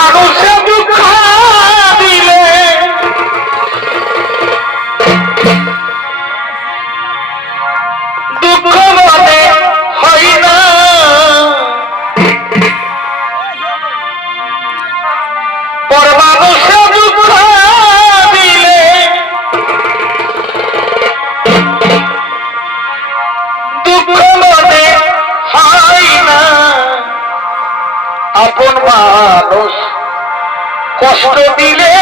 মানুষে দুঃখ দিলে দুঃখ মনে হয় না, পর মানুষে দুঃখ দিলে দুঃখ মনে হয় না, আপন মানুষ কষ্ট দিলে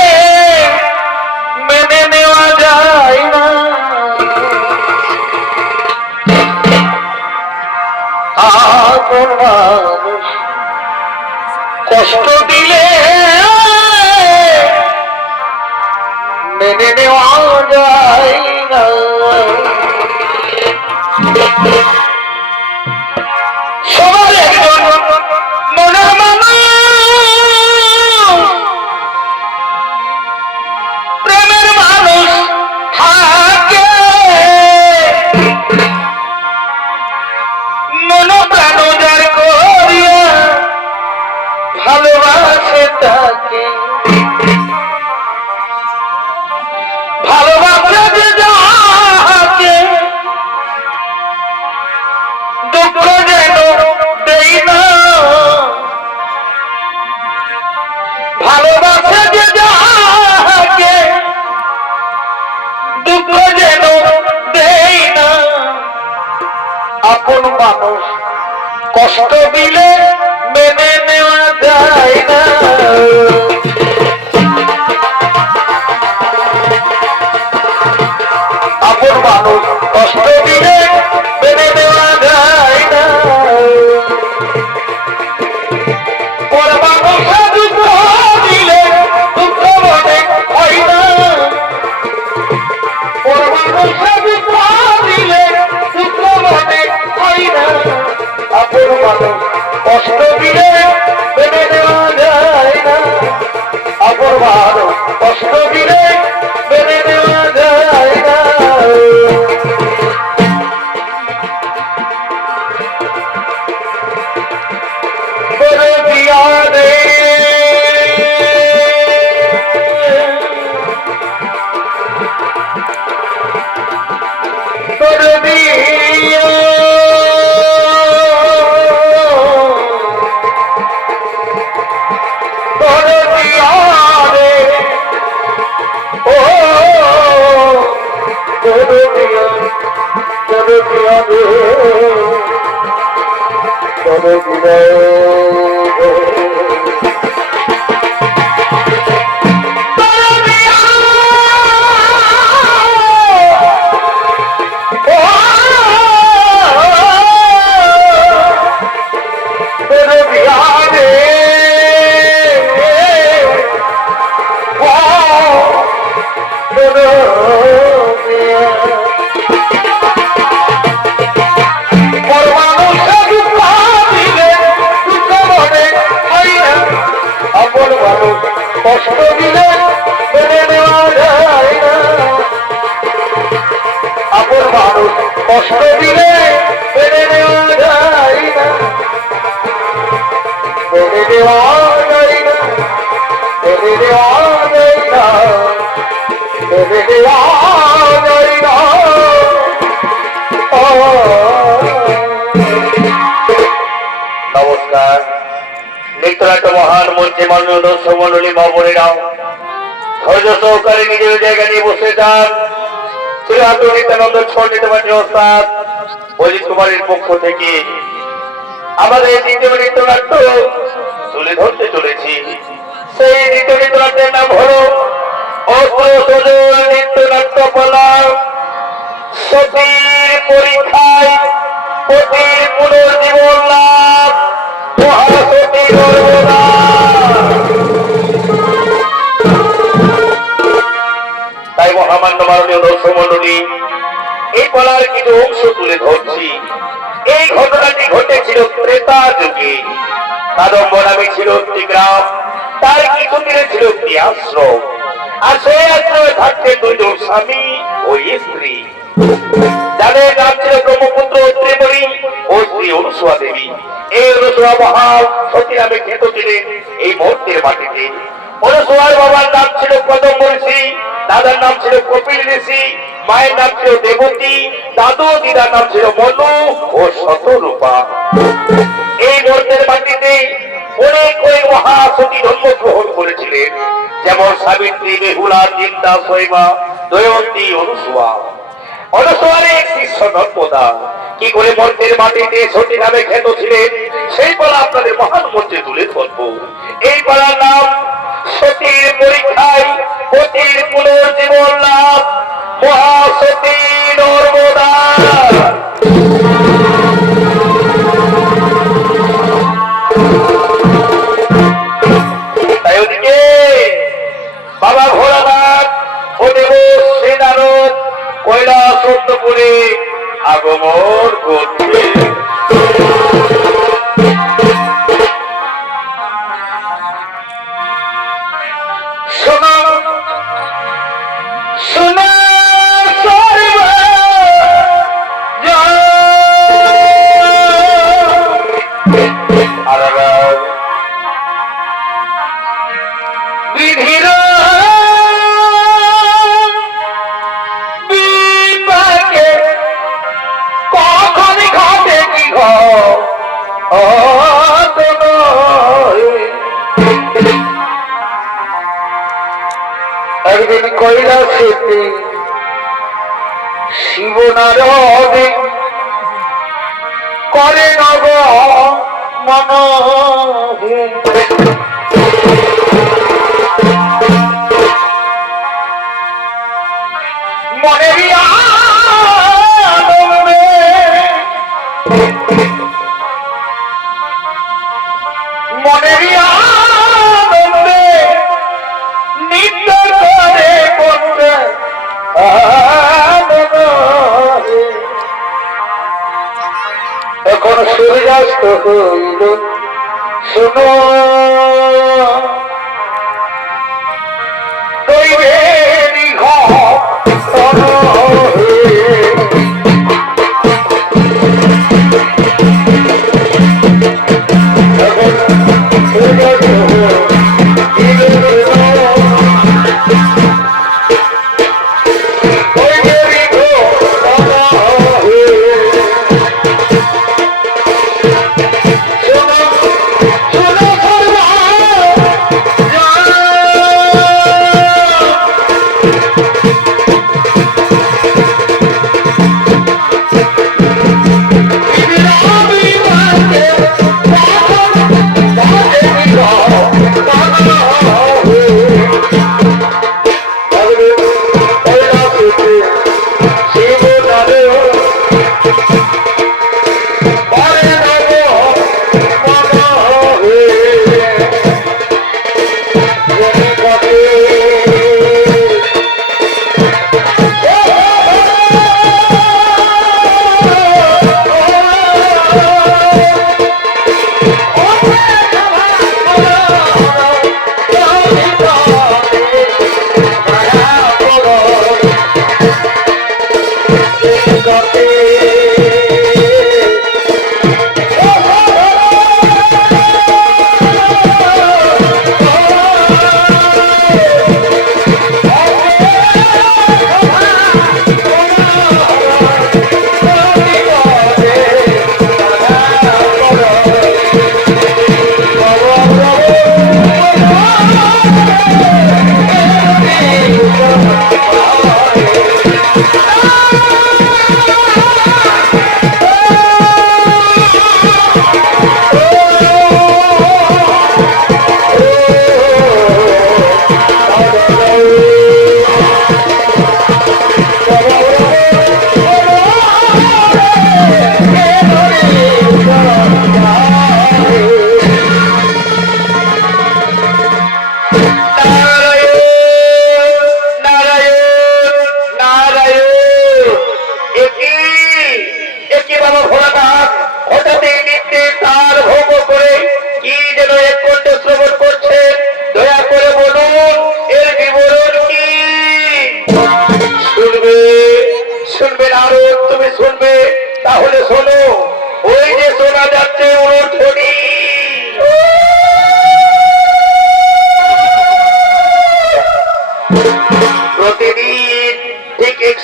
মেনে নেওয়া যায় না। আপন মানুষ কষ্ট দিলে মেনে নেওয়া যায় না। সবার একজন মনের মানুষ প্রেমের মানুষ থাকে, মন প্রাণ যার করিয়া ভালোবাসে তাকে, ভালোবাসে যে যাকে দুঃখ যেন দেই না, ভালোবাসে যে যাকে দুঃখ যেন দেই না, আপন মানুষ কষ্ট দিলে মেনে নেওয়া যায় না। আপন মানুষ কষ্ট দিলে মেনে নেওয়া যায় না, পর মানুষে দুঃখ দিলে দুঃখ মনে হয় না, পর মানুষে দুঃখ দিলে দুঃখ মনে হয় না, আপন মানুষ কষ্ট দিলে মেনে নেওয়া যায় না, আপন মানুষ কষ্ট দিলে মেনে নেওয়া যায় না। করে দিয়া দে করে দিয়া করে দিয়া রে ও করে দিয়া রে করে দিয়া কষ্ট দিলে মেনে নেওয়া যায় না, আপন মানুষ কষ্ট দিলে মেনে নেওয়া যায় না, মেনে নেওয়া যায় না, মেনে নেওয়া যায় না, মেনে নেওয়া যায় না। নমস্কার। নৃত্যনাট্য মহান মঞ্চে মাননীয় দর্শক মন্ডলী মা বোনেরাও ধৈর্য সহকারে নিজের জায়গা নিয়ে বসে যান। শ্রী নিত্যানন্দ ছন্দিতবাদী ওস্তাদ অজিত কুমারের পক্ষ থেকে আমাদের দ্বিতীয় নৃত্যনাট্য তুলে ধরতে চলেছি। সেই দ্বিতীয় নৃত্যনাট্যের নাম হলো অস্ত্র নৃত্যনাট্য পালা। সতীর পরীক্ষায় পতির পুনর্জীবন লাভ, মহাসতী গর্ভনা। তাই মহামান্য মাননীয় দর্শক মন্ডলী এই পালার কিছু অংশ তুলে ধরছি। এই ঘটনাটি ঘটেছিল ত্রেতা যুগে। কাদম্ব নামে ছিল একটি গ্রাম, তার কিছু দূরে ছিল একটি আশ্রম, আর সেই আশ্রমে থাকতে দুজন স্বামী ও স্ত্রী। যাদের নাম ছিল ব্রহ্মপুত্র ত্রিপুরী ও শ্রী অনুসুয়া দেবী। এই অনুসুয়া মহা সতী নামে খ্যাত ছিলেন এই মুহূর্তের মাটিতে। অনুসুয়ার বাবার নাম ছিল কদম্ব ঋষি, দাদার নাম ছিল কপিল ঋষি, মায়ের নাম ছিল দেবতী, দাদু দিদার নাম ছিল মনু ও শতরূপা। এই মুহূর্তের মাটিতে অনেক অনেক মহাসতী জন্মগ্রহণ করেছিলেন, যেমন সাবিত্রী, বেহুলা, চিন্তা, সৈমা, দয়ন্তী, অনুসুয়া। অনুসুয়ার এক শিষ্য নর্মদা কি করে মর্তের মাটিতে সতী নামে খ্যাত ছিলেন সেই পালা আপনাদের মহান মঞ্চে তুলে ধরবো। এই পালার নাম সতীর পরীক্ষায় পতির পুনর্জীবন লাভ, মহাসতী নর্মদা। তাই ওদিকে বাবা ভোলানাথ ও দেব শ্রী নারদ কৈলাস করে আগমন করছে। শোনো শোনো বিধির বিপাকে কখনই ঘটে কি একদিন কৈলাসেতে শিব নারদে করে নব মন মনের আনন্দে মনের আনন্দে নিত্য করে করতে এখন সূর্যাস্ত হইল। শুনো দৈবেরই ঘর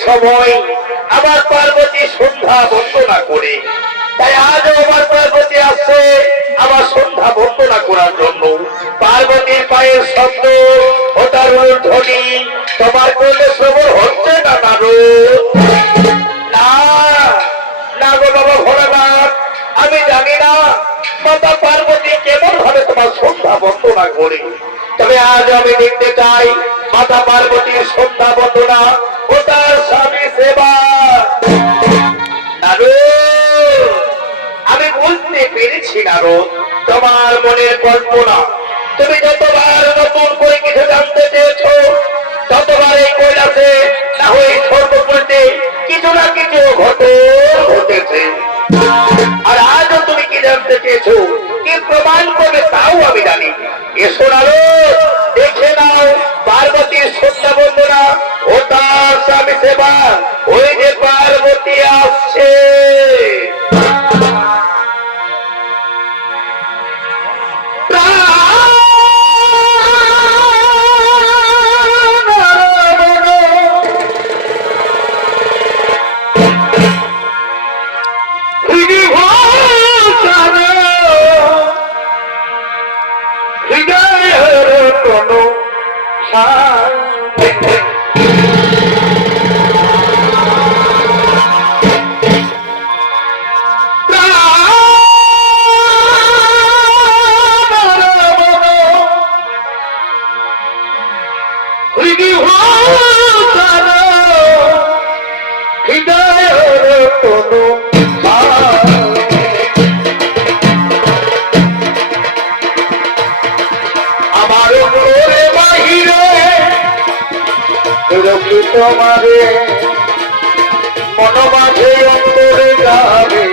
সময় আমার পার্বতী সন্ধ্যা বন্দনা করে, তাই আজও আমার পার্বতী আসছে আমার সন্ধ্যা বন্দনা করার জন্য। পার্বতীর পায়ের শব্দ ও তার ধ্বনি তোমার কোলে শ্রবণ হচ্ছে না না না গো বাবা ভোলানাথ, আমি জানি না মাতা পার্বতী কেমন ভাবে তোমার সন্ধ্যা বন্দনা করে, তবে আজ আমি দেখতে চাই মাতা পার্বতীর সন্ধ্যা বন্দনা ও তার স্বামী সেবা। আমি বুঝতে পেরেছি নারদ তোমার মনের কল্পনা। তুমি যতবার নতুন করে কিছু জানতে চেয়েছো, ততবার এই কৈলাসে না হয়ে সর্বপুরীতে কিছু না কিছু ঘটেছে। আর আজও তুমি কি জানতে চেয়েছো, কি প্রমাণ করবে তাও আমি জানি। এসো নারদ, দেখে নাও পার্বতীর সন্ধ্যা বন্দনা ও তার স্বামী সেবা। ওই যে পার্বতী আসছে। তোমারে মনোবাধে অন্তরে যাবে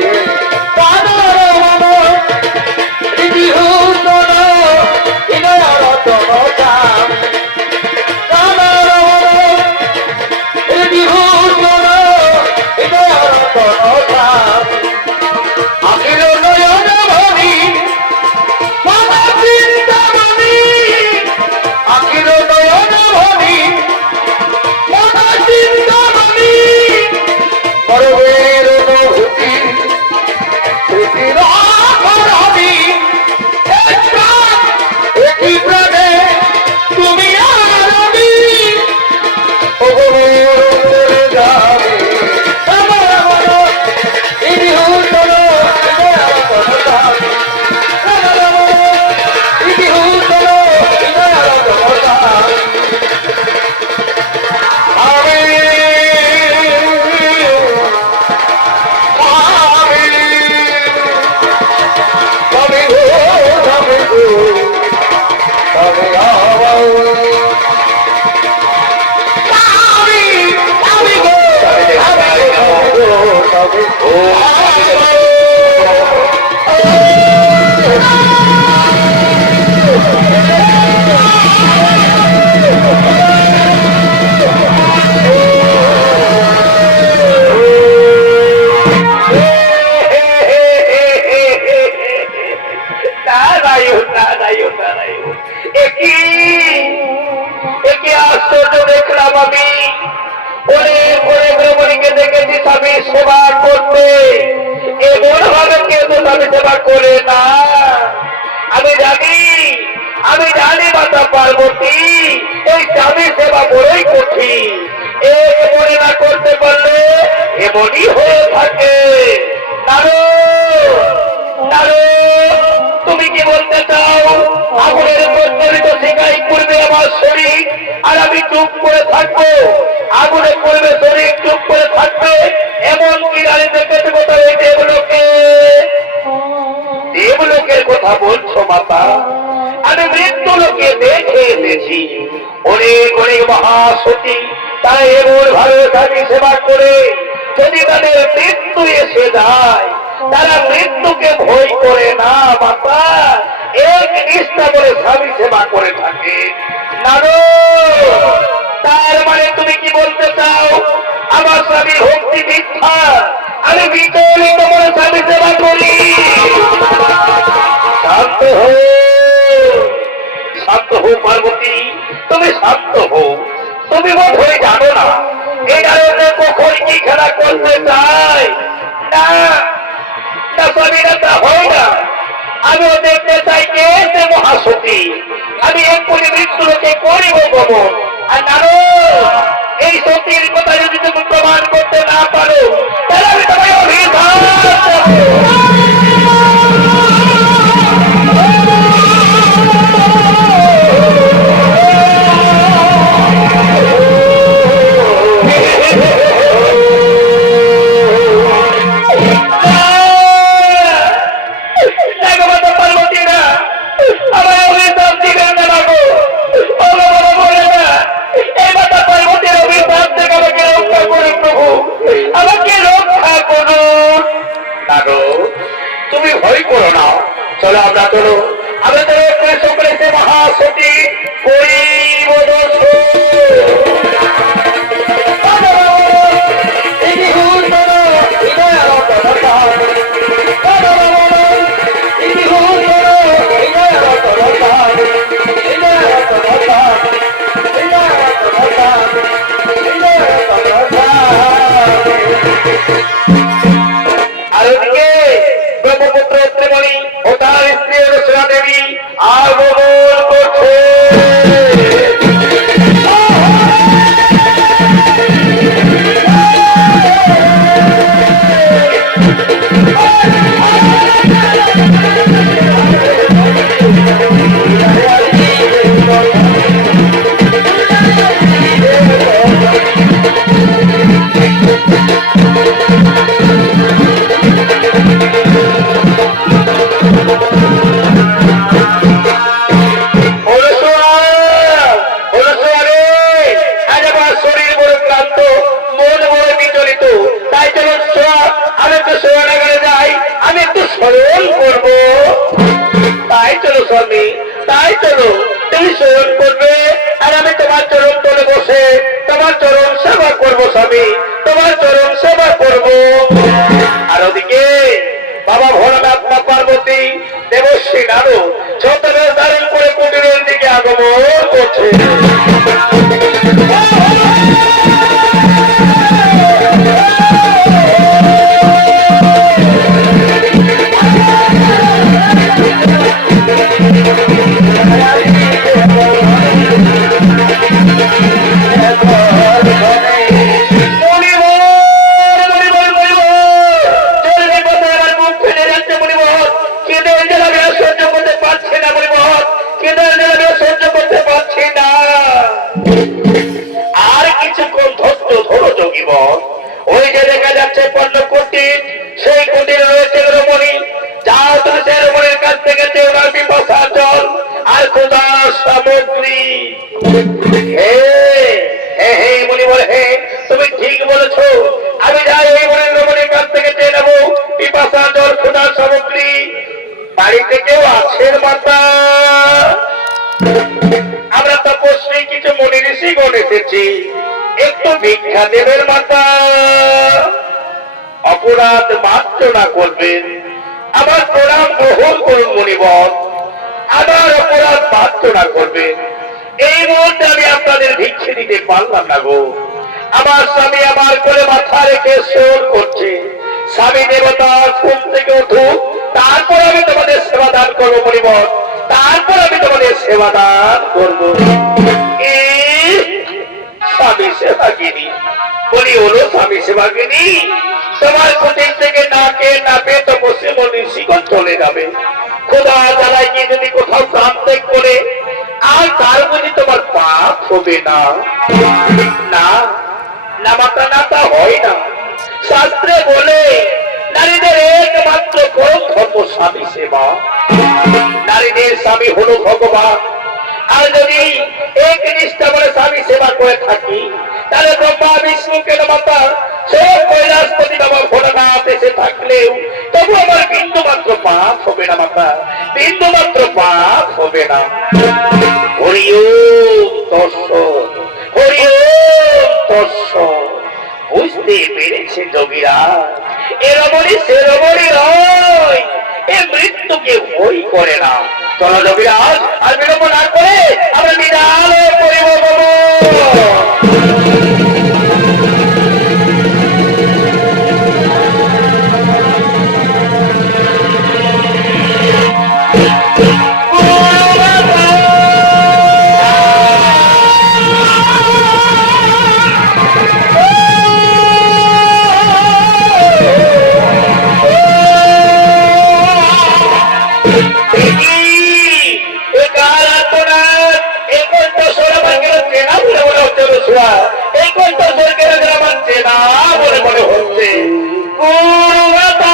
আশ্চর্য দেখলাম আমি। অনেক অনেক রমণীকে দেখেছি স্বামী সেবা করতে, এমন ভাবে কেউ তো স্বামী সেবা করে না। আমি জানি মাতা পার্বতী এই স্বামী সেবা বড়ই কঠিন, মনে না করতে পারলে এমনই হয়ে থাকে। তুমি কি বলতে চাও আগুনের প্রজ্বলিত শিখাই করবে আমার শরীর আর আমি চুপ করে থাকবো? আগুনে করবে শরীর, চুপ করে থাকবে? এমন কি দাঁড়িয়ে দেখতে কোথাও এই দেবলোকের কথা বলছো মাতা? আমি মৃত্যু লোকে দেখে এসেছি অনেক অনেক মহাসতী তারা এমন ভাবে স্বামী সেবা করে, যদি তাদের মৃত্যু এসে যায় তারা মৃত্যুকে ভয় করে না মাতা, এক নিষ্ঠা করে স্বামী সেবা করে থাকে। তার মানে তুমি কি বলতে চাও আমার স্বামী ভক্তি মিথ্যা, আমি বিচলিত করে স্বামী সেবা করি? শান্ত হো, শান্ত হো পার্বতী, তুমি শান্ত হো। তুমি বোধ হয়ে জানো না এই নারদে কখন কি খেলা করতে চায় না না স্বামী, না তা হয় না। আমিও দেখতে চাই কে সে মহাসতী, আমি এক্ষুনি মৃত্যুলোকে করিব গমন। আর নারদ, এই সতীর কথা যদি তুমি প্রমাণ করতে না পারো তাহলে আমি তোমায় অভিশাপ দেব। তুমি ভয় করো না, চলো আমরা চলো, আমরা চলো সকলে সে মহাসতী করিব ব্রহ্মপুত্র ত্রিমণি ও তার স্ত্রী অনুসরা দেবী আগমন করছে। তাই চলো, তুমি স্মরণ করবে আর আমি তোমার চরণ তলে বসে তোমার চরণ সেবা করবো স্বামী, তোমার চরণ সেবা করবো। আর ওদিকে বাবা ভোলানাথ মা পার্বতী দেবশ্রী নারদ ছত্রবেশ ধারণ করে কুটিরের দিকে আগমন করছে। ওই যে দেখা যাচ্ছে পণ্য কুটির, সেই কুটির রয়েছে রমণী, যাও তুমি সে রমণীর কাছ থেকে ওনার পিপাসা জল আর খোদার সামগ্রী। হে হে মুনি বলে, হে তুমি ঠিক বলেছো, আমি যাই এই রমণীর কাছ থেকে চেয়ে নেবো পিপাসা জল খোদার সামগ্রী। বাড়িতে কেউ আছেন মাতা? আমরা তপস্বী কিছু মুনি ঋষিগণ এসেছি, একটু ভিক্ষা দেবেন মাতা। অপরাধ মার্জনা করবেন, আমার প্রণাম গ্রহণ করুন মুনিবর, আমার অপরাধ মার্জনা করবেন। এই মুহূর্তে আমি আপনাদের ভিক্ষে দিতে পারলাম না গো। আমার স্বামী আমার কোলে মাথা রেখে সেবন করছে। স্বামী দেবতা ঘুম থেকে উঠুক, তারপর আমি তোমাদের সেবা দান করবো মুনিবর, তারপর আমি তোমাদের সেবা দান করবো। স্বামী সেবাগিনী বলি, হলো স্বামী সেবাগিনী, তোমার কুটির থেকে না কে না পেয়ে তপস্যা ঋষিগণ চলে যাবে। খোদা জ্বালায় গিয়ে যদি কোথাও প্রাণ ত্যাগ করে, আর তার বুঝি তোমার পাপ হবে না? না না মাতা, না তা হয় না। শাস্ত্রে বলে নারীদের একমাত্র পরম ধর্ম স্বামী সেবা, নারীদের স্বামী হলো ভগবান। আর যদি এক নিষ্ঠা বলে স্বামী সেবা করে থাকি, তাহলে ব্রহ্মা বিষ্ণুকে মাতা সব কৈলাসপতি বাবা ভোলানাথ এসে থাকলেও তবু আমার বিন্দু মাত্র পাপ হবে না মাতা, বিন্দু মাত্র পাপ হবে না। হরি ওম তৎসৎ, হরি ওম তৎসৎ। বুঝতে পেরেছে যোগীরা, এ রমণী সে রমণী নয়, এ মৃত্যুকে ভয় করে না। চলো যোগীরাজ, আর বিলম্ব না করে আমরা নিরালয় করিব। অনুসরা এই কণ্ঠস্বর কেন যেন আমার চেনা বলে মনে হচ্ছে। গুরুমাতা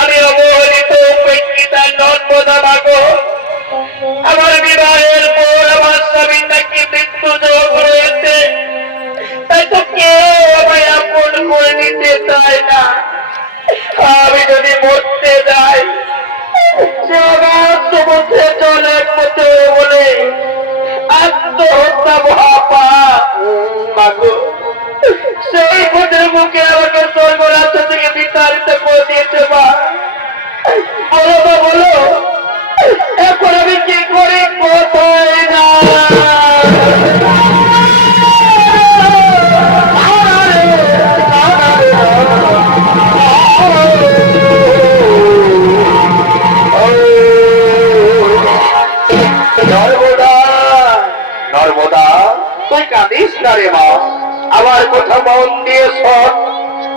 আমি অবহেলিত উপেক্ষিতা নর্মদা মাগো, আমার বিবাহের পর আমার স্বামীর নাকি মৃত্যু যোগ রয়েছে, তাই তো কেউ আমায় আপন করে নিতে চায় না। আমি যদি মরতে যাই সমুদ্রে জলে পথে বলে আত্মহত্যা মহাপাপ মাগো, সেই পথের মুখে আমাকে স্বর্গ রাজ্য থেকে বিতাড়িত করে দিয়েছে মা। বলো মা বলো, এখন আমি কি করি কোথায় না? নর্মদা তুই কাঁদিস না রে মা, আমার কথা মন দিয়ে শোন।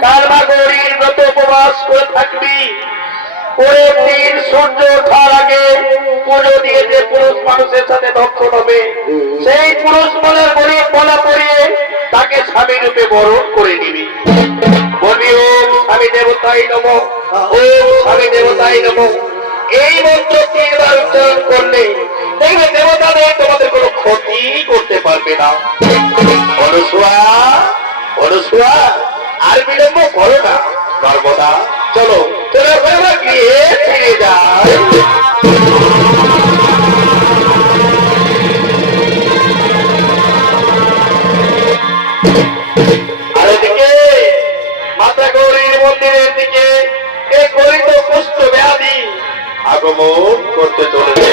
কাল মা গৌরীর ব্রত উপবাস করে থাকবি, পরের দিন সূর্য ওঠার আগে পুজো দিয়ে যে পুরুষ মানুষের সাথে দক্ষিণ হবে, সেই পুরুষ মনের গরিব বলা পড়িয়ে তাকে স্বামী রূপে বরণ করে নিবি। বলবি ওম স্বামী দেবতাই নমঃ, ওম স্বামী দেবতাই নমঃ। এই মন্ত্র 3 বার উচ্চারণ করলে দেখবে দেবতাদের তোমাদের কোনো ক্ষতি করতে পারবে না। অনুসুয়া অনুসুয়া আর বিলম্ব করো না নর্মদা, চলো চলো আমরা গিয়ে ফিরে যাই। আর এদিকে মাতা গৌরীর মন্দিরের দিকে এই গরিত কুষ্ঠ ব্যাধি আগমন করতে চলেছে।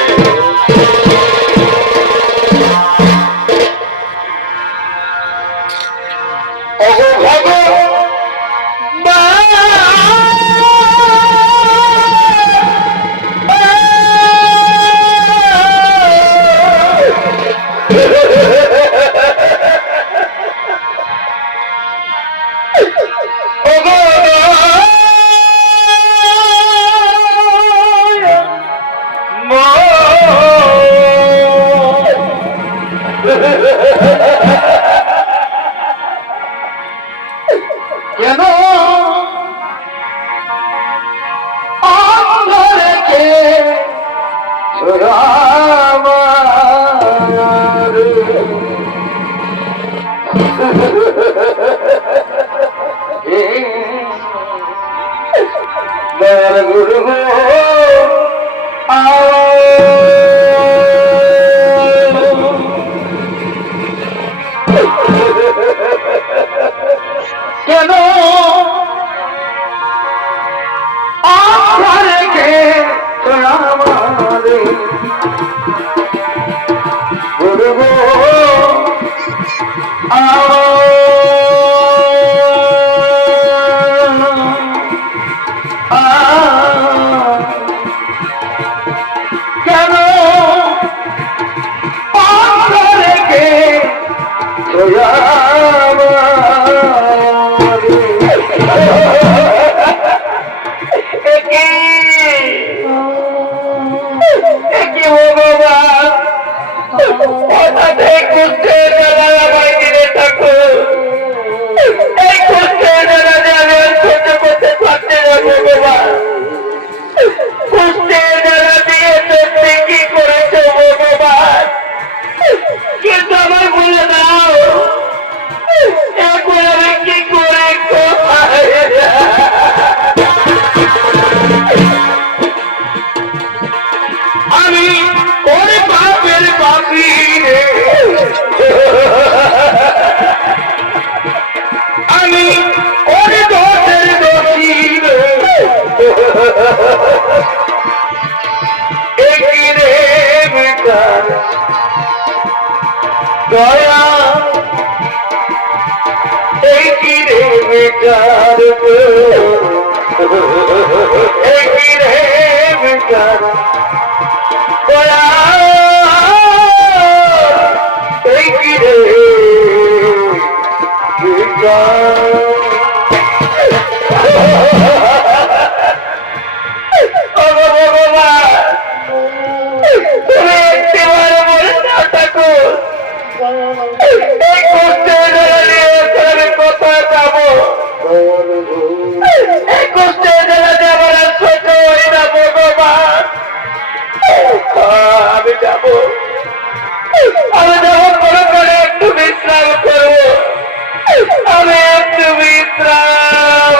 কেন গুরু কেন দয়া এই কি রে বেকার এই কি রে বেকার দয়া না ভগবান, আমি যাবো, আমি যাবো, করে করে একটু বিশ্রাম করবো, আমি একটু বিশ্রাম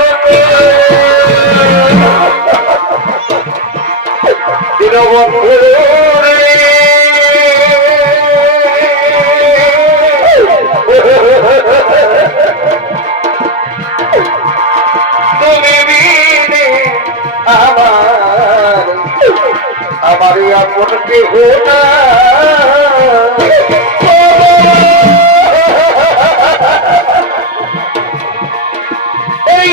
দীনবন্ধু তুমি বিনে আমার আপন কেহ না, এই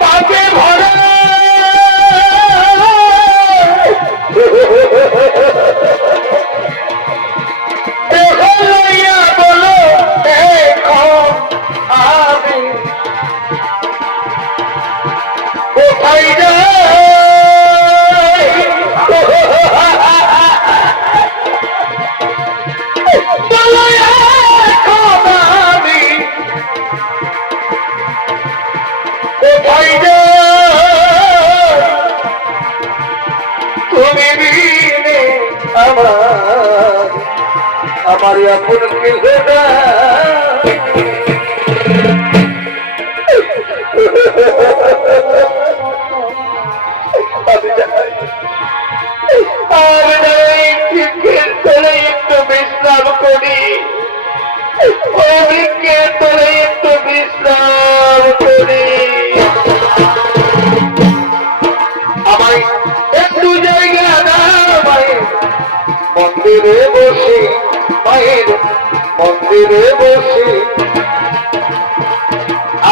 পাপে ভরা বলো এখন আমি কোথায় যাই, বলো এখন আমি কোথায় যাই, তুমি বিনে আমার আপন কেহ না, একটু বিশ্রাম করি, অভিজ্ঞের তোলে একটু বিশ্রাম করি, আমায় একটু জায়গা দাও, মন্দিরে বসে, মায়ের মন্দিরে বসে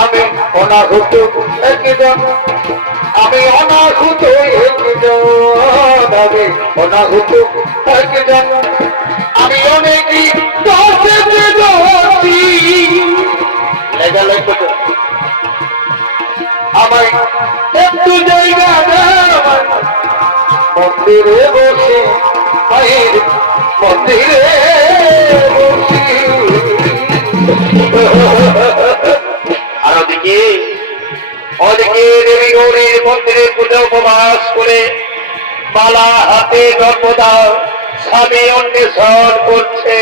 আমি অনাহুত একজন, আমি অনাহুত একজন, আমি অনাহুত একজন, আমি অনেকই আমায় একটু জায়গা দেওয়ার, মন্দিরে বসে, মায়ের মন্দিরে বসে, আর ওদিকে দেবী গৌরীর মন্দিরে পুজো উপবাস করে মালা হাতে নর্মদা স্বামী অন্বেষণ করছে।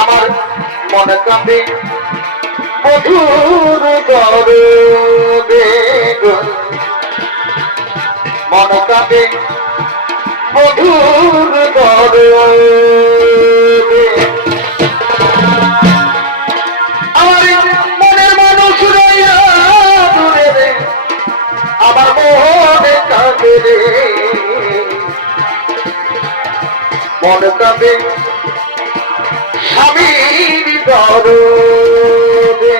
আমার মনে কাঁদে মধুর গরবে, মনে কাঁদে মধুর গরবে, আমার মনের মানুষ রইয়া দূরে রে, আমার মনে কাঁদে রে, মনে কাঁদে স্বামীর গরবে।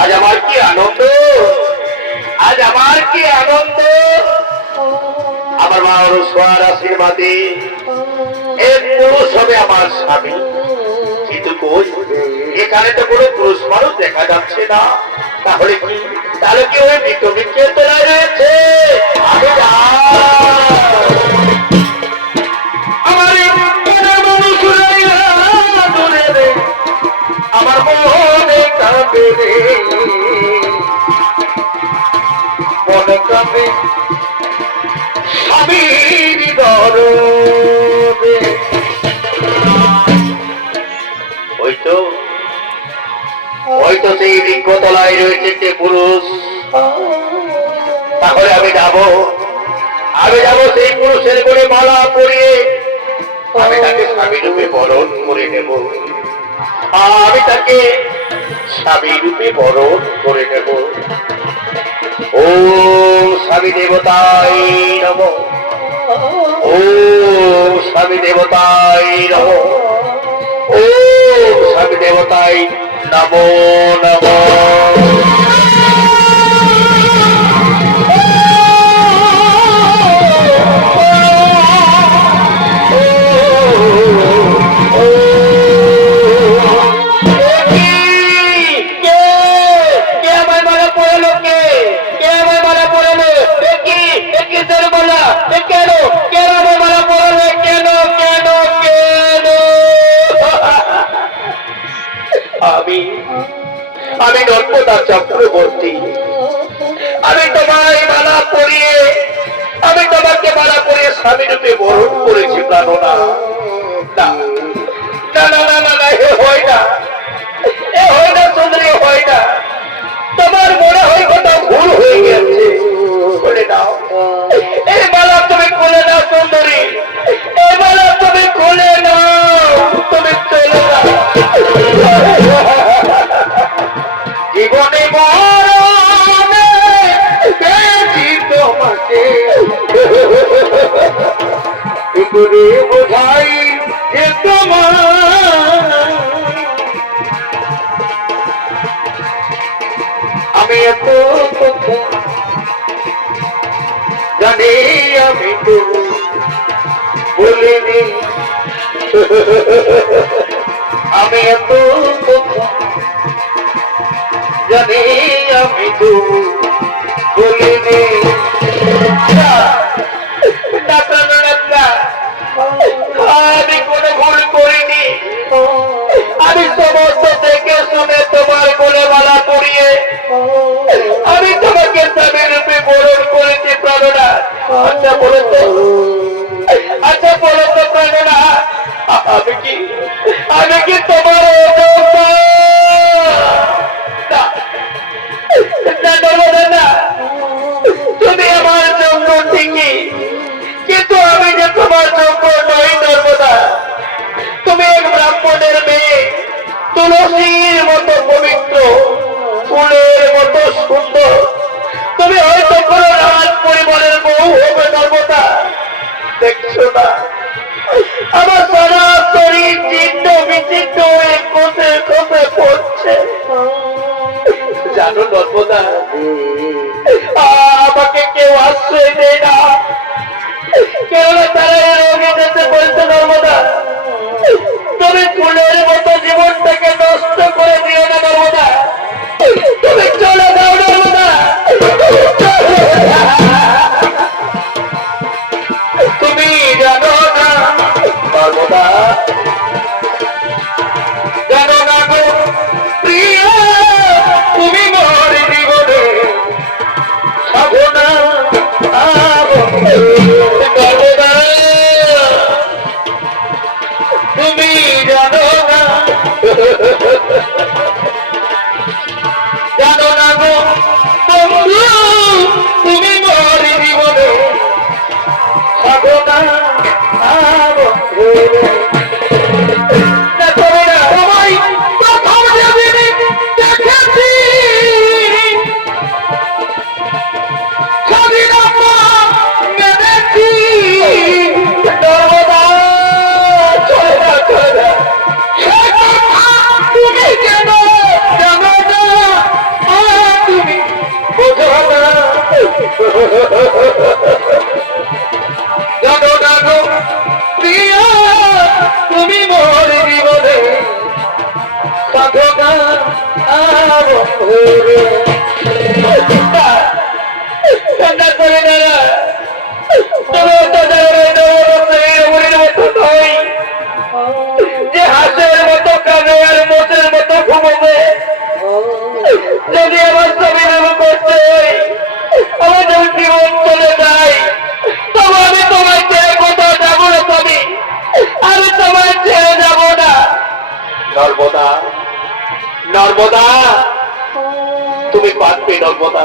আজ আমার কি আনন্দ, আজ আমার কি আনন্দ, আমার মা অনুস্বার আশীর্বাদে এই পুরুষ হবে আমার স্বামী। কিন্তু কই, এখানে তো কোনো পুরুষ মানুষ দেখা যাচ্ছে না, তাহলে কি, তাহলে কি ওই মৃত বৃক্ষের তলায় রয়েছে? আমি আমার মনের মানুষ রইয়া দূরে রে, আমার মনে কাঁদে রে, মনে কাঁদে স্বামীর গরবে। ওই তো সেই বৃক্ষতলায় রয়েছে যে পুরুষ, তাহলে আমি যাব সেই পুরুষের করে মালা পরিয়ে আমি তাকে স্বামী রূপে বরণ করে নেব, আমি তাকে স্বামী রূপে বরণ করে নেব। ও স্বামী দেবতাই নমঃ, ও স্বামী দেবতাই নমঃ, ও স্বামী দেবতাই নমো নমো। আমি আমি নর্মদা চক্রবর্তী, আমি তোমায় মালা পরিয়ে, আমি তোমাকে মালা পরিয়ে স্বামী রূপে বরণ করেছি প্রাণনা। না না না না না না, এ হয় না, এ হয় না সুন্দরী, হয় না। তোমার মনে হয় কথা ভুল হয়ে গেছে। খুলে নাও এই মালা, তুমি খুলে নাও সুন্দরী, এই মালা তুমি খুলে নাও, তুমি চলে যাও। জীবনে মরণে পেয়েছি তোমাকে, কি করে বোঝাই যে তোমার আমি এত কথা জানি, আমি তো বলিনি। আমি এত কথা জানি, আমি তো বলিনি। আমি কোনো ভুল করিনি, আমি সমস্ত দেখে শুনে তোমার কোলে মালা পরিয়ে আমি তোমাকে স্বামী রূপে বরণ করেছি প্রাণনা। আচ্ছা বলো তো, আচ্ছা বলো তো প্রাণনা, আমি কি তোমার না? তুমি আমার যোগ্য ঠিকই, কিন্তু আমি যে তোমার যোগ্য নই নর্মদা। তুমি এক ব্রাহ্মণের মেয়ে, তুলসীর মতো পবিত্র, ফুলের মতো সুন্দর। তুমি হয়তো কোনো রাজ পরিবারের বউ হবে নর্মদা। দেখছো না আমার সারা শরীর চিহ্ন বিচিহ্ন হয়ে কষে কষে পড়ছে। জানো নর্মদা, আমাকে কেউ আশ্রয় দেয় না, কেননা তারা রোগে যেতে বলছে নর্মদা। তুমি ফুলের মতো জীবনটাকে নষ্ট করে দিও না নর্মদা, তুমি চলে যাও নর্মদা। তুমি জানো না নর্মদা, জানো না গো প্রিয়, তুমি মোর জীবনে সাধনা। নর্মদা তুমি জানো না, জানো না গো বন্ধু, তুমি মোর জীবনে সাধনা। সবাই প্রথম যেদিন দেখেছি স্বাধীনতা মেনেছি। নর্মদা চলে না, চলে না, সে কথা তুমি কেন জানো না, তুমি বোঝো না। জানো না গো প্রিয়, তুমি মোর জীবনে সাধনা। ঠান্ডা করে না, যে হাঁসের মতো কাঁদে আর মোষের মতো ঘুমোবে। যদি আমার ছবি নেব করতে আমাদের জীবন চলে যায়, তবে আমি তোমায় ছেড়ে কোথাও যাবো না ছবি, আমি তোমায় ছেড়ে যাবো না। নর্মদা, নর্মদা তুমি পারবে নর্মদা,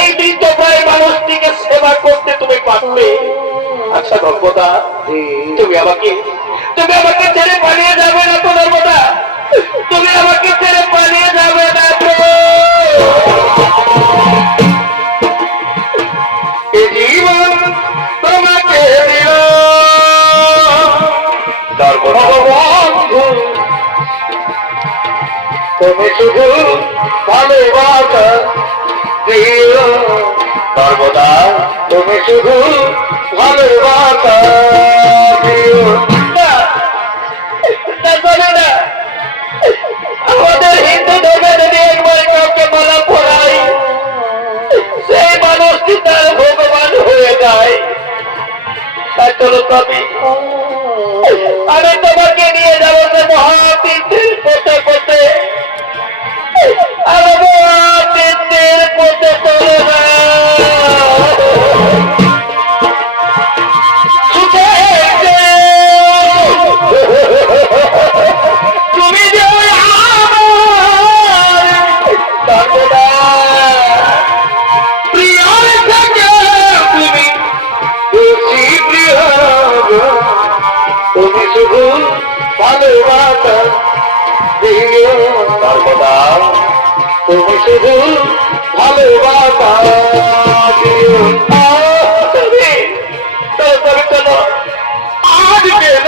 এই বৃদ্ধপ্রায় মানুষটিকে সেবা করতে তুমি পারবে। আচ্ছা নর্মদা, তুমি আমাকে ছেড়ে পালিয়ে যাবে না তো নর্মদা? তুমি আমাকে ছেড়ে পালিয়ে যাবে না তো? এই জীবন তোমাকে দিল বন্ধু, তুমি শুধু ভালোবাসা দিও নর্মদা, তুমি শুধু ভালোবাসা দিও। আমাদের হিন্দু ধর্মে যদি একবার কাউকে মালা পড়াই, সেই মানুষটি তার ভগবান হয়ে যায়। তাই চলো কবি আমি তোমাকে নিয়ে যাবো সে মহাবীরদের পথে পথে। আমি মহাবীরদের পথে চলে না। তুমি যে প্রিয়ার থেকে তুমি বেশি প্রিয়, তুমি শুধু ভালোবাসা দিও সর্বদা, তুমি শুধু ভালোবাসা দিও। তুমি চলো চলো আজ কেন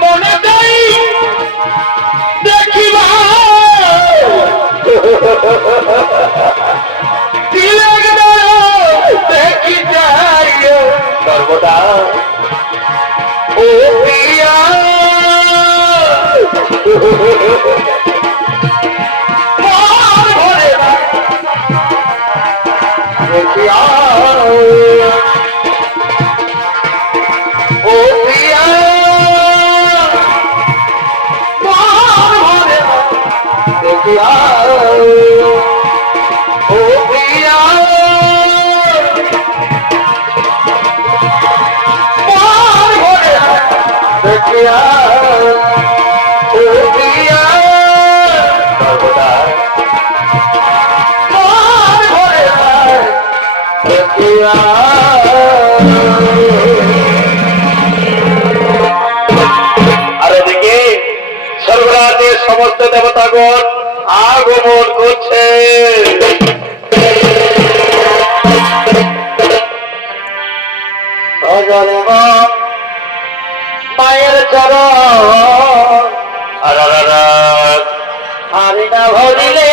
মনে চাই দেখিবা দেখি যাই সর্বদা ও প্রিয়া। ঘরে দেখিয়া ও প্রিয়া দেখিয়া ও প্রিয়া দেখিয়া ও প্রিয়া সর্বদা ঘরে দেখিয়া। আর এদিকে স্বর্গরাজ্যের সমস্ত দেবতাগণ আগমন করছে। মায়ের চরণ হারি না ভরিলে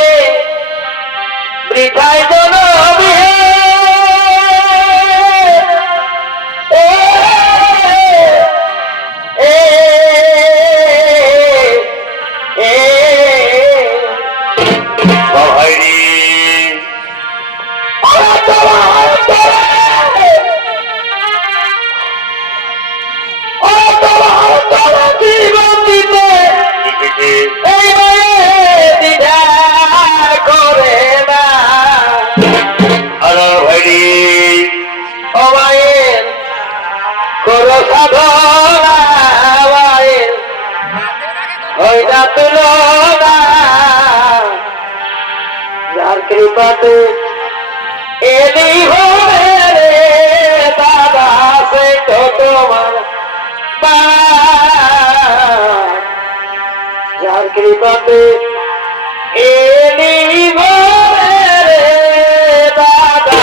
বৃথায় জনবে। যার কৃপাতে এলি হবে রে দাদা সে তো তোমার যার কৃপাতে এলি হবে রে দাদা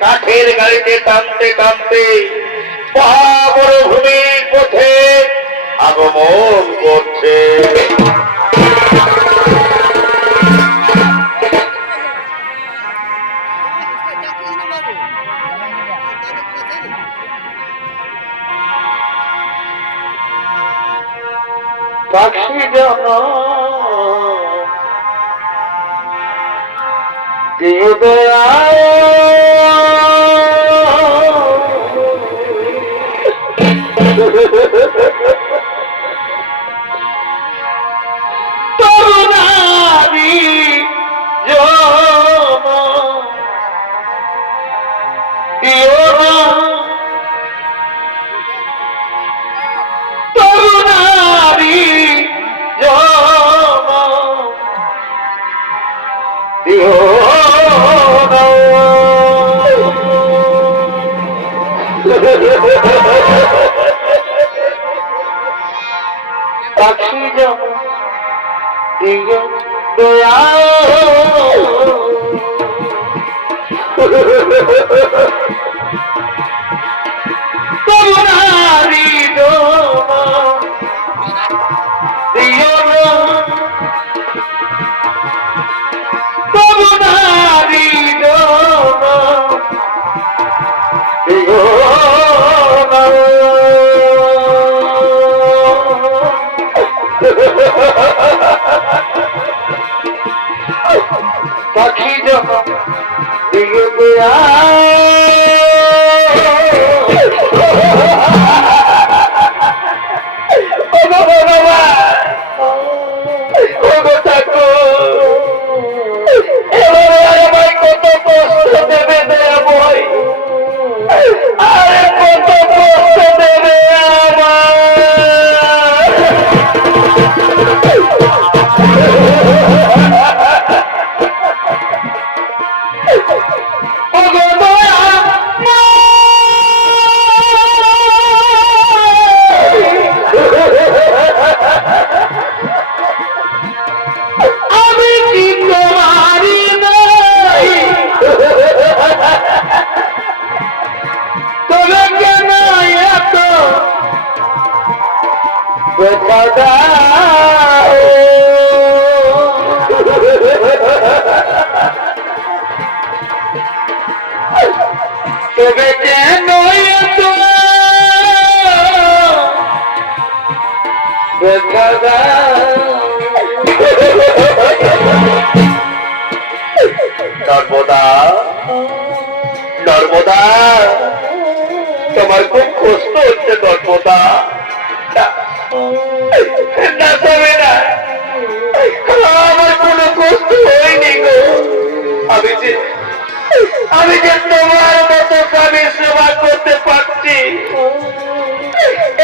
কাঠের গাড়িতে টানতে টানতে মহামরুভূমির পথে আগমন করছে। পাখি জন তরুণারি তরুণারি পাখি দিও দয়া তোমারি দিও তোমারি দিও পাখি যখন দিকে কত কষ্ট দেবে দেয়া বই, আরে কত কষ্ট দেবে আমার। তবে কেন নর্মদা নর্মদা তোমার খুব কষ্ট হচ্ছে নর্মদা, না তবে না, আমার কোনো কষ্ট হয়নি গো। আমি যে তোমার মতো স্বামী সেবা করতে পারছি,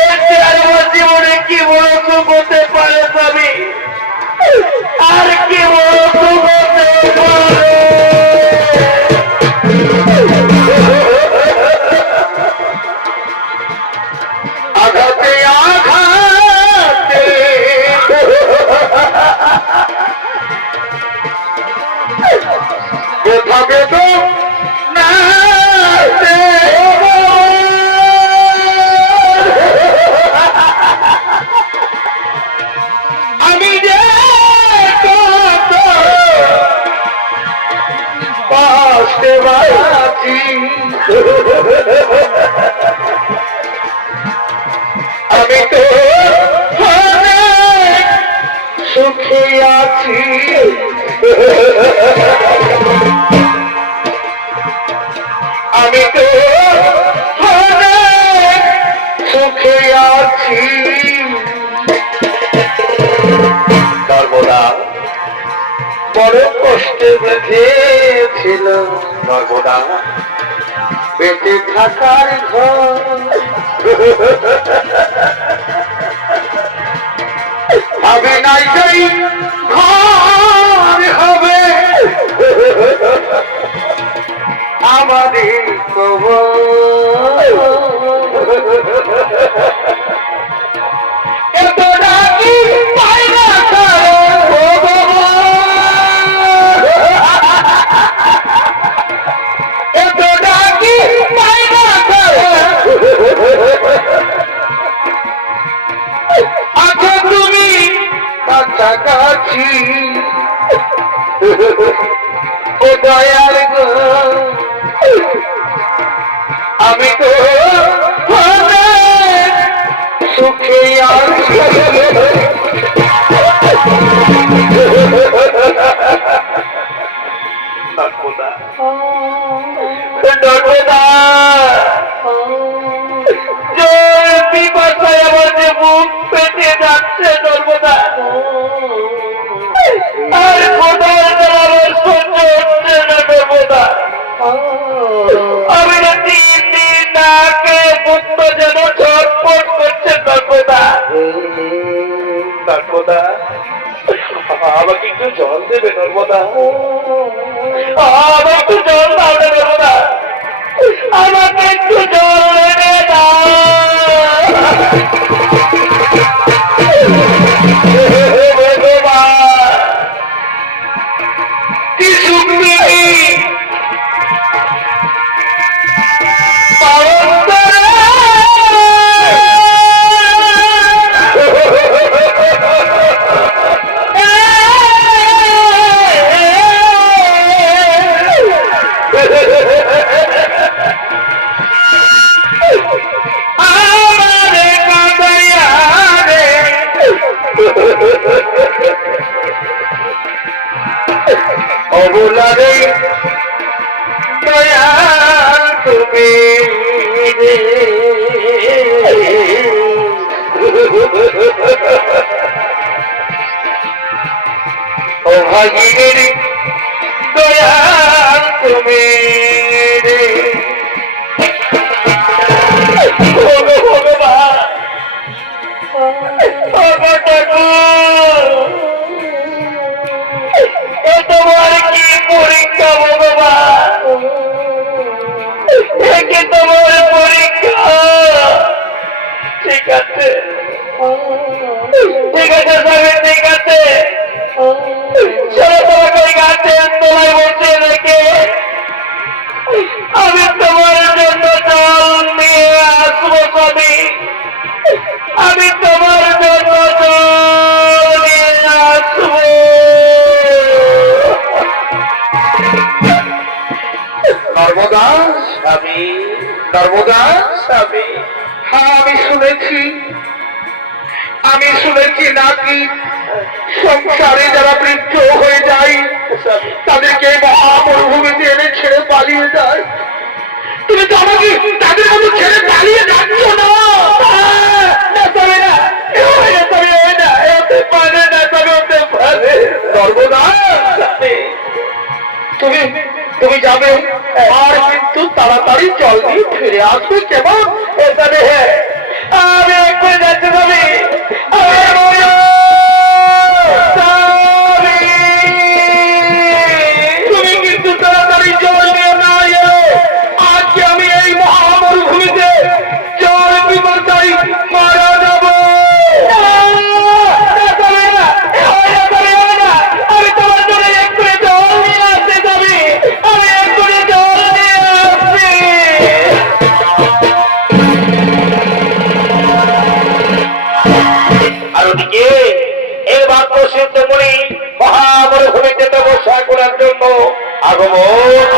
এতে আর আমার জীবনে কি বড় সুখ হতে পারে স্বামী, আর কি বড় সুখ হতে পারে। আঘাতে আঘাতে কোথা বেদ না আমি যে কত কষ্টে বাঁচি, আমি তো অনেক সুখে আছি, আমি তো অনেক সুখে আছি। সর্বদা বড় কষ্টে বেঁধেছিল সর্বদা বেঁচে থাকার ঘর, ভাবে নাই সেই ঘর হবে আমাদের কবর। এত ডাকি পাই না এত ডাকি পাই না আছো তুমি কাছাকাছি, ও দয়াল গো আমি তো অনেক সুখে আছি। নর্মদা পিপাসায় আমার যে বুক পেটে যাচ্ছে নর্মদা, আর কোথাও আমার সহ্য হচ্ছে না নর্মদা। আমি না 3 দিন নাকে পুত্র যেন ছটফট করছে নর্মদা। নর্মদা আমাকে একটু জল দেবে নর্মদা, আমাকে একটু জল দাও না নর্মদা, আমাকে একটু জল এনে দাও। কি শুনবি অবলারে দয়াল তুমি ও ভাগিনীর দয়াল তুমি ভগবান তোমার কি পরীক্ষা ভগবান, তোমার পরীক্ষা। ঠিক আছে ঠিক আছে স্বামী, ঠিক আছে চলো তোমাকে গাছের তলায় বসে রেখে আমি তোমার জন্য জল নিয়ে আসবো স্বামী, আমি তোমার জন্য জল নিয়ে আসবো। নর্মদা স্বামী, নর্মদা স্বামী, হ্যাঁ আমি শুনেছি নাকি সংসারে যারা বৃদ্ধ হয়ে যায় তাদেরকে মহামরুভূমিতে এনে ছেড়ে পালিয়ে যায়। তুমি তো আমাকে তাদের মতো ছেড়ে পালিয়ে যাচ্ছ না। তুমি তুমি যাবে আর কিন্তু তাড়াতাড়ি জল দিয়ে ফিরে আসবে কেমন এখানে আমি একবার যাচ্ছি ভাবি তুমি কিন্তু তাড়াতাড়ি জল নিয়ে না এলে আজকে আমি এই মহামরুভূমিতে জল বিপর্যয় মারা যাবো। আমি তোমার জন্য একটু জল নিয়ে আসতে যাবি, আমি একটু জল নিয়ে আসবি। আর ওদিকে এই বাক্য সিদ্ধ মুনি মহামরুভূমিতে তপস্যা করার জন্য আগমন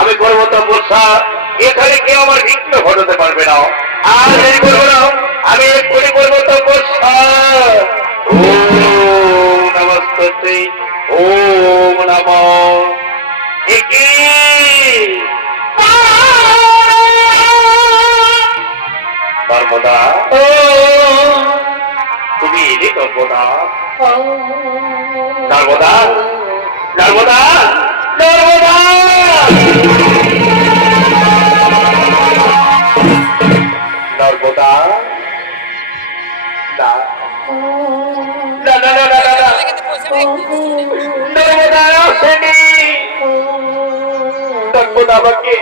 আমি করবো তো বর্ষা এখানে কেউ আমার বিঘ্ন ঘটাতে পারবে না। আর দেরি করবো না, আমি এক্ষুনি করবো তো বর্ষা। ওম নমস্তে ওম নমঃ নর্মদা তুমি এলে নর্মদা নর্মদা নর্মদা নর্মদা নর্মদা না না না না না না নর্মদা আসেনি। নর্মদা আমাকে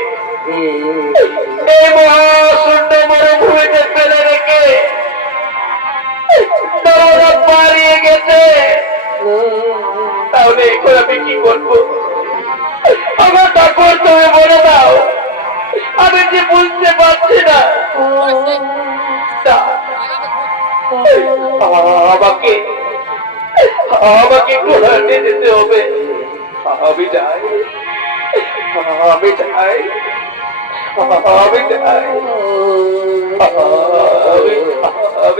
এই মহাশূন্য মরুভূমিতে ফেলে রেখে নর্মদা পালিয়ে গেছে। তাহলে এখন আমি কি করবো? আমার ঠাকুর তুমি বলে দাও, আমি যে বুঝতে পারছি না। আমাকে আমাকে কোরআনে যেতে হবে। আমি যাই আমি যাই আমি যাই আমি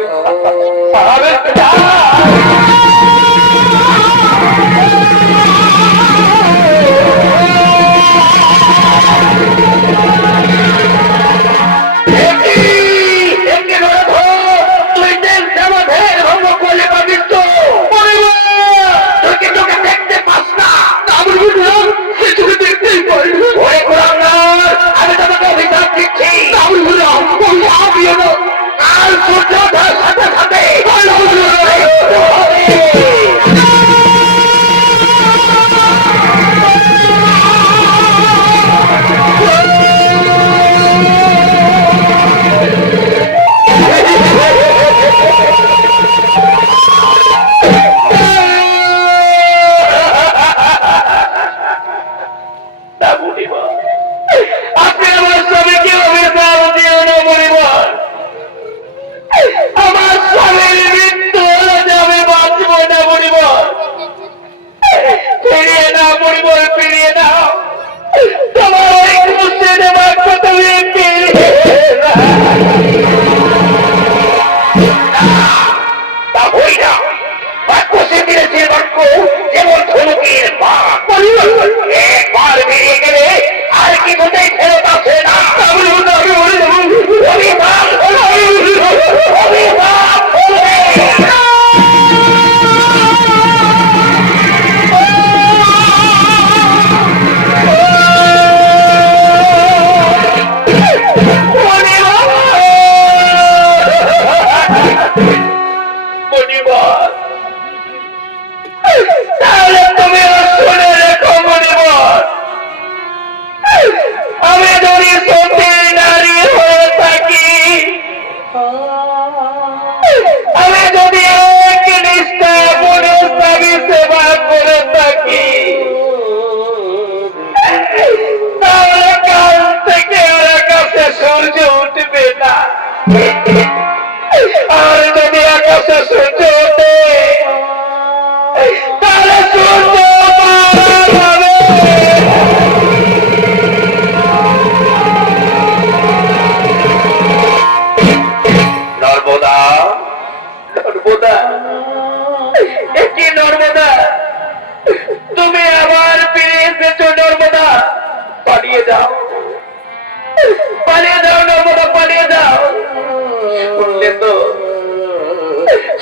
উঠবে না। আর যদি আকাশে সূর্য ওঠে তাহলে সূর্য মারা যাবে। নর্মদা, নর্মদা, একটি নর্মদা, তুমি আবার ফিরে এসেছো নর্মদা। পালিয়ে যাও, পালিয়ে যাও নর্মদা, পালিয়ে যাও। শুনলে তো,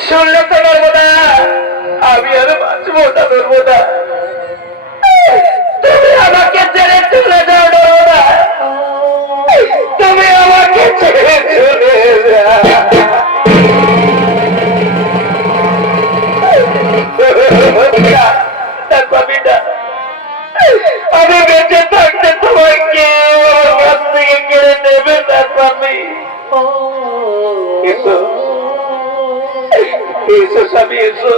শুনলে তো নর্মদা, আমি আর বাঁচবো না নর্মদা। তুমি আমাকে ছেড়ে চলে যাও নর্মদা, তুমি আমাকে ছেড়ে চলে যাও। আমি বেঁচে থাকতে তোমাকে আমার কাছ থেকে কেড়ে নেবে না স্বামী। এসো, এসো স্বামী, এসো।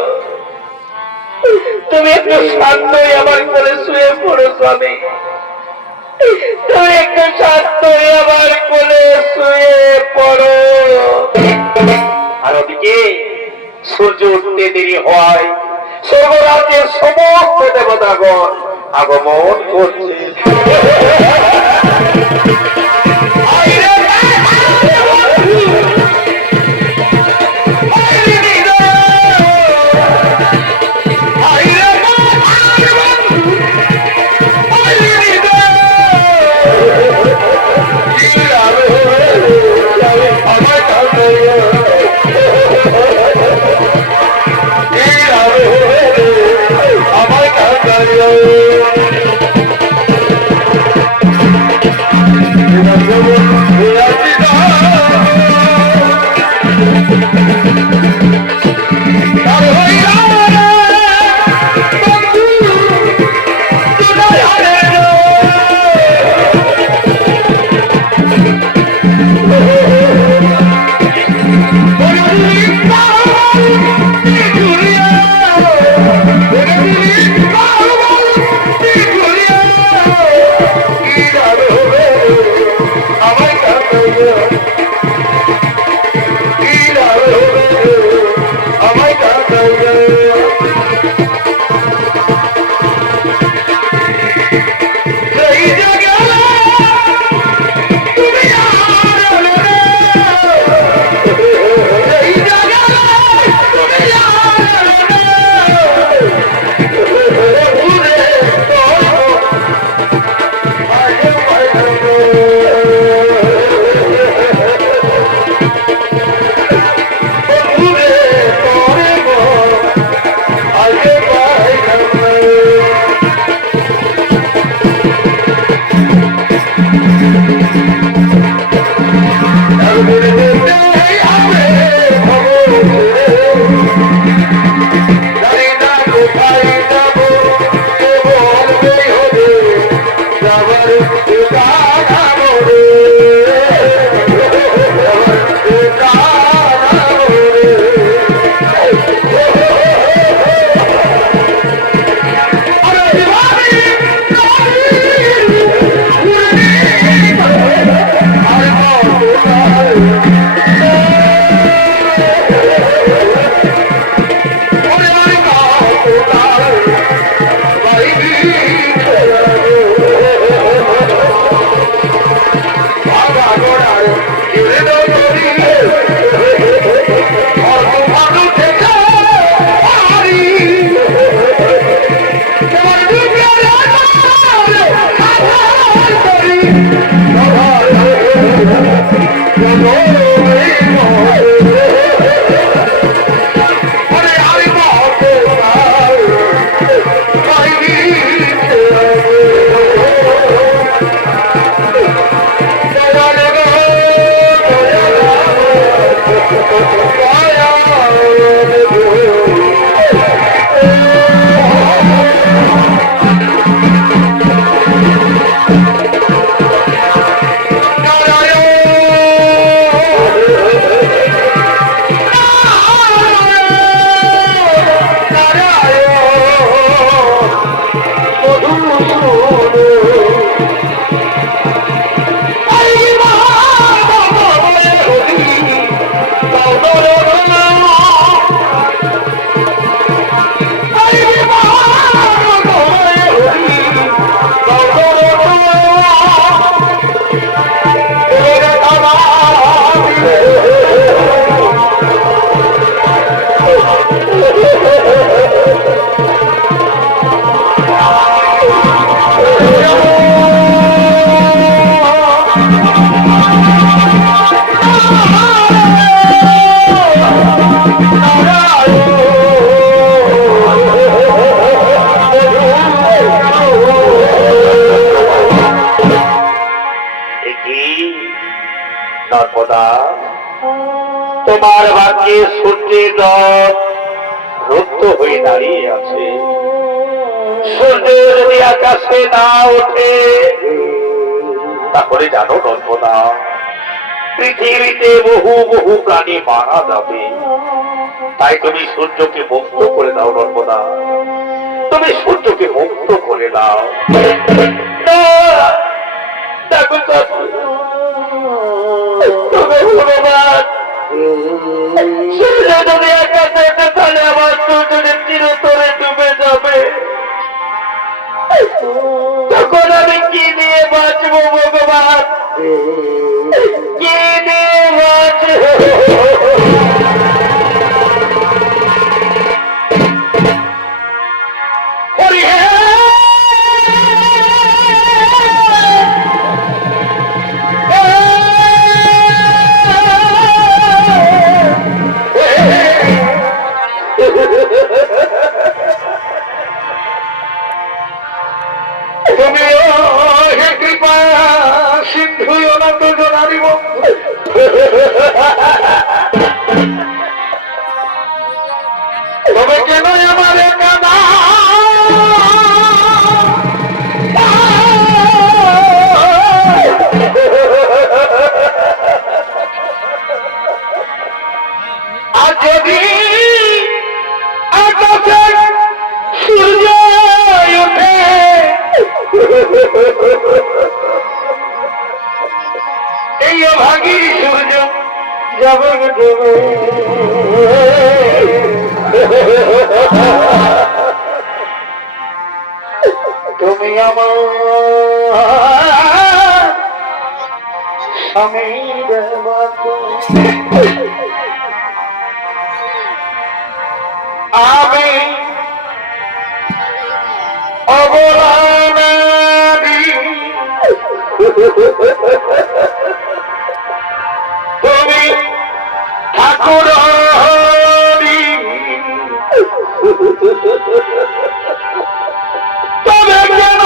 তুমি একটু শান্ত হয়ে আমার কোলে শুয়ে পড়ো স্বামী। তুমি একটু শান্ত হয়ে আমার কোলে শুয়ে পড়ো। আর ওদিকে সূর্য উঠতে দেরি হয়, স্বর্গরাজ্যের সমস্ত দেবতাগণ আগমন করছে। তোমার ভাগ্যে সূর্যের রথ রুদ্ধ হয়ে দাঁড়িয়ে আছে। সূর্য যদি আকাশে না ওঠে তাহলে জানো নর্মদা, পৃথিবীতে বহু বহু প্রাণী মারা যাবে। তাই তুমি সূর্যকে মুক্ত করে দাও নর্মদা, তুমি সূর্যকে মুক্ত করে দাও। সূর্য যদি আকাশে ওঠে তাহলে আমার সূর্যের চিরতরে ডুবে যাবে। তখন আমি কি দিয়ে বাঁচবো ভগবান, কি দিয়ে বাঁচবো? তবে কেন আমার কানা আর যদি আকাশে সূর্য ওঠে এই ভাগী সূর্য যাবে ডুবে। তুমি আমার স্বামীর মতো, আমি অবরানাদি, তুমি ঠাকুর তবে কেন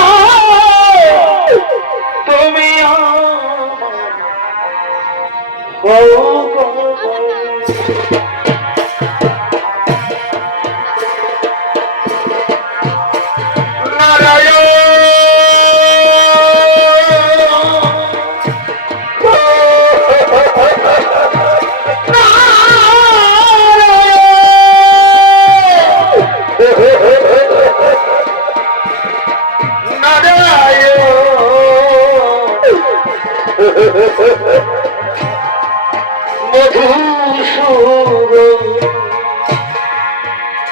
তুমি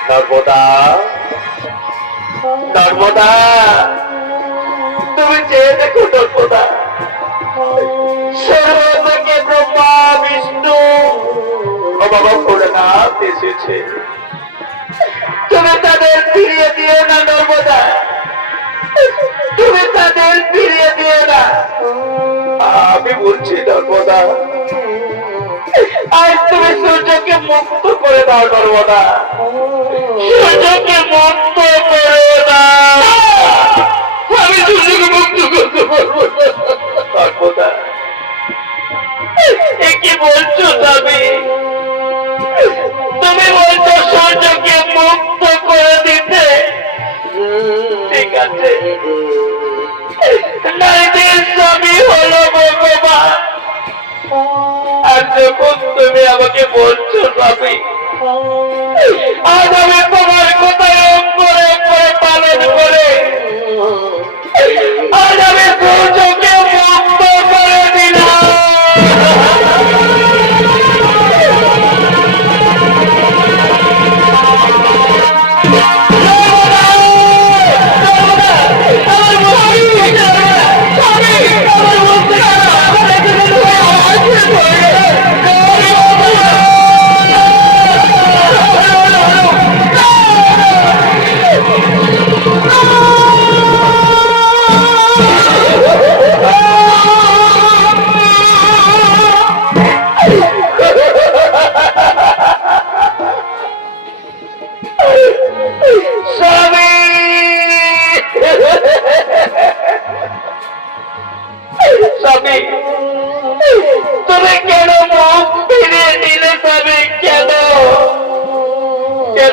নর্মদা, নর্মদা, তুমি চেয়ে দেখো নর্মদা, সর্বকে ব্রহ্মা বিষ্ণু ও বাবা ভোলেনাথ এসেছে। তুমি তাদের ফিরিয়ে দিও না নর্মদা, তুমি তাদের ফিরিয়ে দিও না। আমি বলছি নর্মদা, আজ তুমি সূর্যকে মুক্ত করে দাও নর্মদা, সূর্যকে মুক্ত করে দাও। আমি সূর্যকে মুক্ত করতে পারবো নর্মদা। কি বলছো তুমি? তুমি বলছো সূর্যকে মুক্ত করে দিতে, ঠিক আছে, নারীদের স্বামী হলো ভগবান। আর যখন তুমি আমাকে বলছো স্বামী, আজ আমি তোমার কোথায় করে পালন করে আজ আমি সূর্যকে মুক্ত করে দিলাম।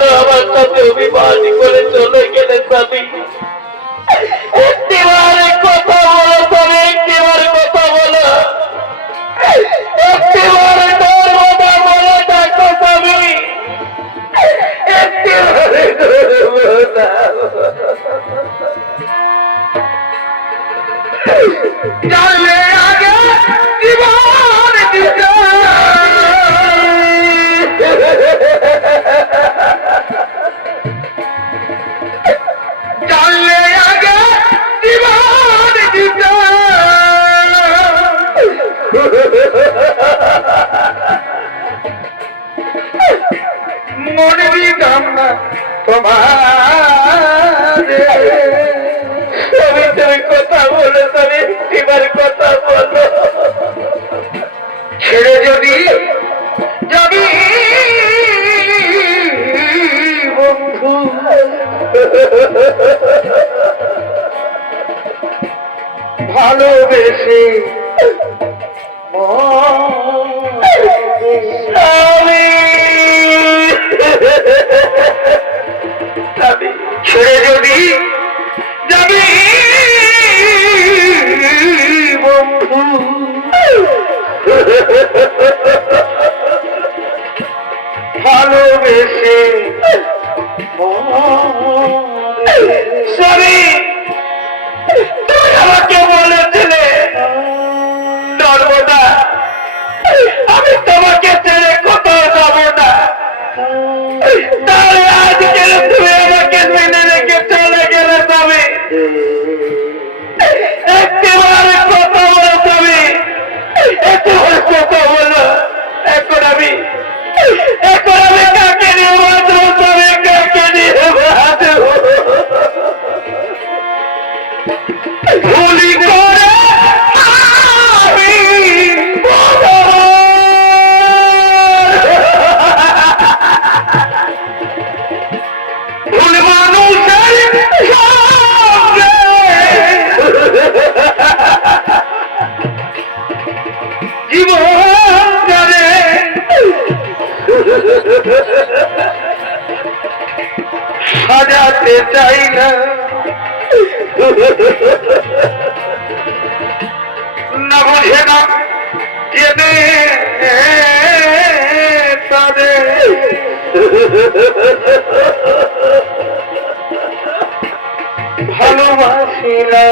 কেন আমার সাথে অভিমান করে চলে গেলে স্বামী? একটিবার কথা বলো তবে, একটিবার কথা বলো, একটিবার কথা বলে ডাকো স্বামী, একটিবারে জানলে আগে জীবন দিতে জানলে আগে জীবন দিতে মনে দিতাম না তোমার। তুমি কথা বলে তুমি একটিবার কথা বলো। ছেড়ে যদি যদি বন্ধু ভালোবেসে ছেড়ে যদি যাবি বন্ধু ভালোবেসে সরি তুমি আমাকে বলেছিলে নর্মদা আমি তোমাকে ছেড়ে কোথাও যাবো না, তাহলে আজকে তুমি আমাকে মেনে রেখে চলে গেলে। তুমি একেবারে কথা বলো, তুমি একেবারে কথা বলো। এখন আমি কাকে নিয়ে বাঁচবো? তুমি কাকে নিয়ে বাঁচবো? ভুলি করে আমি ভুল মানুষের জীবন করে সাজাতে চাই না, না বুঝে না জেনে তাদের ভালোবাসি না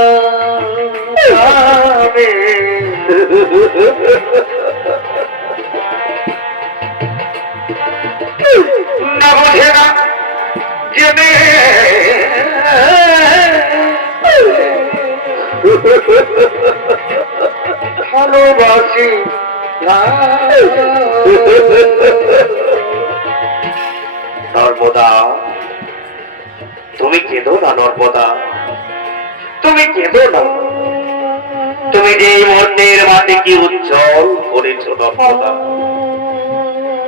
আমি। না বুঝে না জেনে ভালোবাসি নর্মদা, তুমি কেঁদো না নর্মদা, তুমি কেঁদো না। তুমি যে মনের মাটিকে উজ্জ্বল করেছ নর্মদা,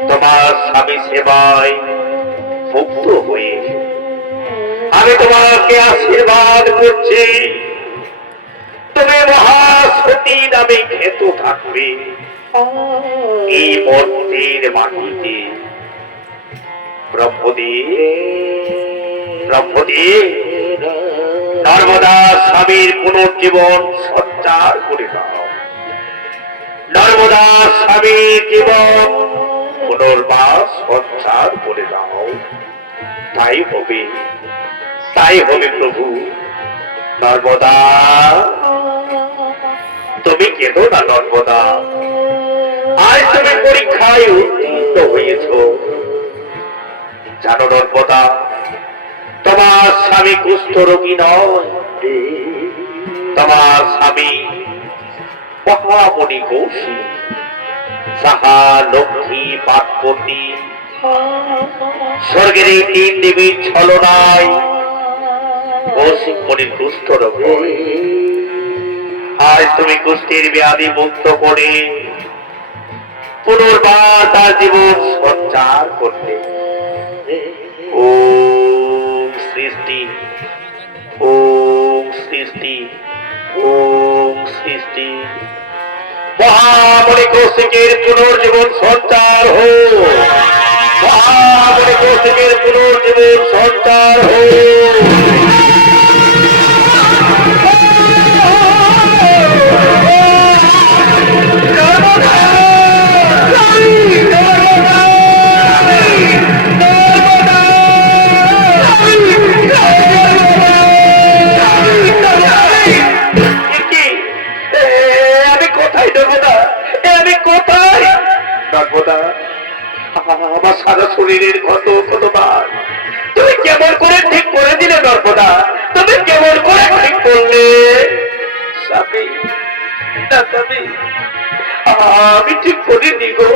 তোমার স্বামী সেবায় মুক্ত হয়ে আমি তোমাকে আশীর্বাদ করছি। তুমি মহাসতী নামে খ্যাত থাকবে এই মন্দির মাটিতে। নর্মদা স্বামীর পুনর্জীবন সঞ্চার করে দাও। নর্মদা স্বামীর জীবন পুনর্বাস সঞ্চার করে দাও। তাই হবে প্রভু। নর্মদা, তুমি কেঁদো না নর্মদা, আজ তুমি পরীক্ষায় উত্তীর্ণ হয়েছ। জানো নর্মদা, তোমার স্বামী কুষ্ঠ রোগী নয়, তোমার স্বামী মহামণি কৌশিক, সাহা লক্ষ্মী পার্বতী স্বর্গের এই তিন দেবীর ছলনায় কৌশিক মণির কুষ্ঠ রোগ। আজ তুমি কুষ্ঠের ব্যাধি মুক্ত করে পুনর্বার তার জীবন সঞ্চার করতে। ওম সৃষ্টি, ওম সৃষ্টি, ওম সৃষ্টি। মহামণি কৌশিকের পুনর্জীবন সঞ্চার হোক। মহামণি মস্তিষ্কের পুনর্জীবন সঞ্চার হোক। আমি কোথায় দেবো না, আমি কোথায় নর্মদা? আমার সারা শরীরের ক্ষত ক্ষতবার তুমি কেমন করে ঠিক করে দিলে নর্মদা? তুমি কেমন করে ঠিক করলে? স্বামী, না স্বামী, আমি ঠিক করিনি গো।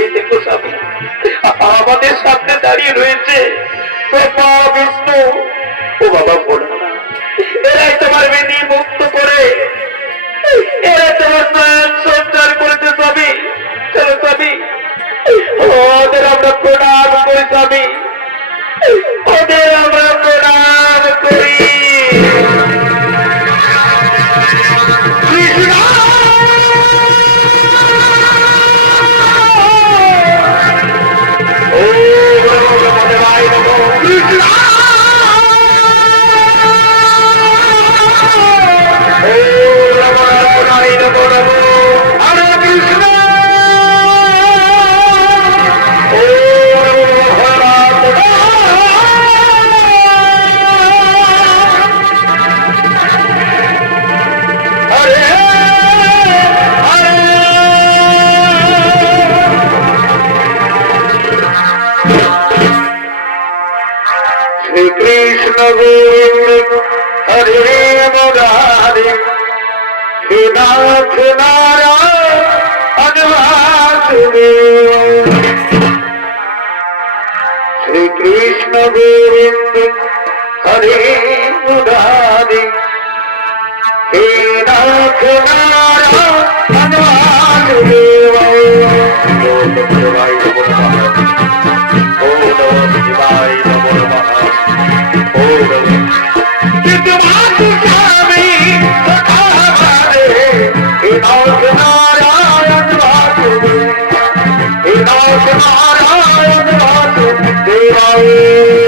এই দেখো স্বামী, আমাদের সামনে দাঁড়িয়ে রয়েছে ব্রহ্মা বিষ্ণু ও বাবা ভোলানাথ। এরাই তোমার বেদি মুক্ত করে, এরা তোমার প্রাণ সঞ্চার করেছে স্বামী। চলো স্বামী, ওদের আমরা প্রণাম করি স্বামী, ওদের আমরা প্রণাম করি। কৃষ্ণ গোবিন্দ হরে মুরারি, হে নাথ নারায়ণ বাসুদেব। শ্রী কৃষ্ণ গোবিন্দ হরে মুরারি, হে নাথ নারায়ণ বাসুদেব। Devaye